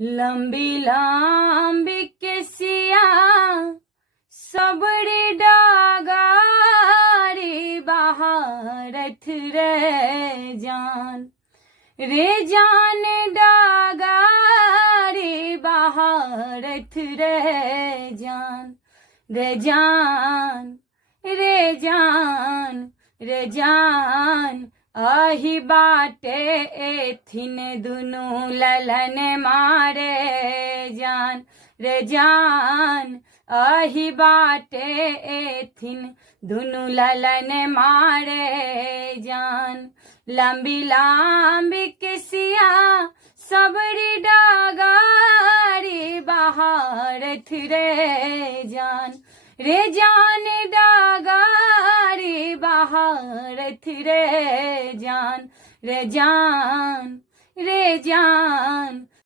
लंबी लंबी केसिया सबड़ी डागारी बहारत रे जान डागारी बहारत रे जान रे जान रे जान रे जान आही बाटे एथिन दुनु ललन मारे जान रे जान आही बाटे एथिन दुनु ललन मारे जान लंबी लंबी केसिया सबरी डागारी बहारत रे जान डागारी बहारत रे जान रे जान रे जान